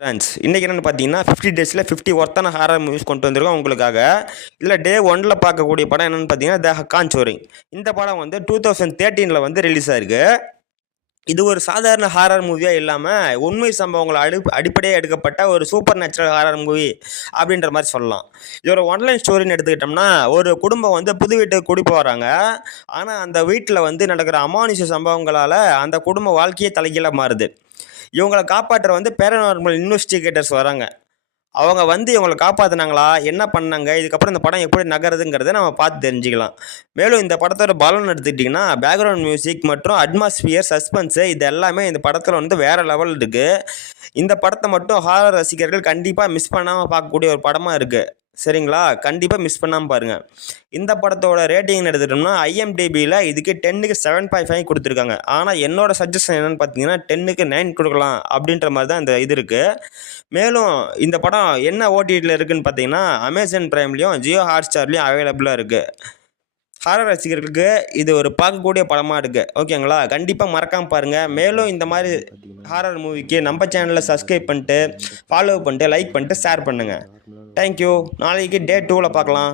Friends இன்றைக்கி என்னென்னு பார்த்தீங்கன்னா 50 டேஸில் 50 ஒர்த்தான ஹாரர் மூவிஸ் கொண்டு வந்திருக்கோம் உங்களுக்காக. இதில் டே 1ல் பார்க்கக்கூடிய படம் என்னென்னு பார்த்தீங்கன்னா த ஹக்கான்சோரிங். இந்த படம் வந்து 2013 வந்து ரிலீஸ் ஆயிருக்கு. இது ஒரு சாதாரண ஹாரர் மூவியாக இல்லாமல் உண்மை சம்பவங்களை அடிப்படையாக எடுக்கப்பட்ட ஒரு சூப்பர் நேச்சுரல் ஹாரர் மூவி அப்படின்ற மாதிரி சொல்லலாம். இது ஒரு ஒன்லைன் ஸ்டோரின்னு எடுத்துக்கிட்டோம்னா, ஒரு குடும்பம் வந்து புது வீட்டுக்கு குடி போகிறாங்க. ஆனால் அந்த வீட்டில் வந்து நடக்கிற அமானுஷ சம்பவங்களால் அந்த குடும்ப வாழ்க்கையே தலைகீழாக மாறுது. இவங்களை காப்பாற்ற வந்து பேரநார்மல் இன்வெஸ்டிகேட்டர்ஸ் வராங்க. அவங்க வந்து இவங்களை காப்பாற்றினாங்களா, என்ன பண்ணாங்க, இதுக்கப்புறம் இந்த படம் எப்படி நகருதுங்கிறத நம்ம பார்த்து தெரிஞ்சுக்கலாம். மேலும் இந்த படத்தோட பலன் எடுத்துக்கிட்டிங்கன்னா பேக்ரவுண்ட் மியூசிக் மற்றும் அட்மாஸ்பியர், சஸ்பென்ஸு இது எல்லாமே இந்த படத்தில் வந்து வேறு லெவல் இருக்குது. இந்த படத்தை மட்டும் ஹாரர் ரசிகர்கள் கண்டிப்பாக மிஸ் பண்ணாமல் பார்க்கக்கூடிய ஒரு படமாக இருக்குது. சரிங்களா, கண்டிப்பாக மிஸ் பண்ணாமல் பாருங்கள். இந்த படத்தோட ரேட்டிங்னு எடுத்துட்டோம்னா ஐஎம்டிபியில் இதுக்கு 10க்கு 7.5 கொடுத்துருக்காங்க. ஆனால் என்னோட சஜஷன் என்னென்னு பார்த்தீங்கன்னா 10க்கு 9 கொடுக்கலாம் அப்படின்ற மாதிரி தான் இந்த இது இருக்குது. மேலும் இந்த படம் என்ன ஓடிடியில் இருக்குதுன்னு பார்த்தீங்கன்னா அமேசான் பிரைம்லேயும் ஜியோ ஹாட்ஸ்டார்லேயும் அவைலபிளாக இருக்குது. ஹாரர் ரசிகர்களுக்கு இது ஒரு பார்க்கக்கூடிய படமாக இருக்குது. ஓகேங்களா, கண்டிப்பாக மறக்காமல் பாருங்கள். மேலும் இந்த மாதிரி ஹாரர் மூவிக்கு நம்ம சேனலில் சப்ஸ்கிரைப் பண்ணிட்டு, ஃபாலோ பண்ணிட்டு, லைக் பண்ணிட்டு, ஷேர் பண்ணுங்கள். தேங்க்யூ. நாளைக்கு டே 2ல் பார்க்கலாம்.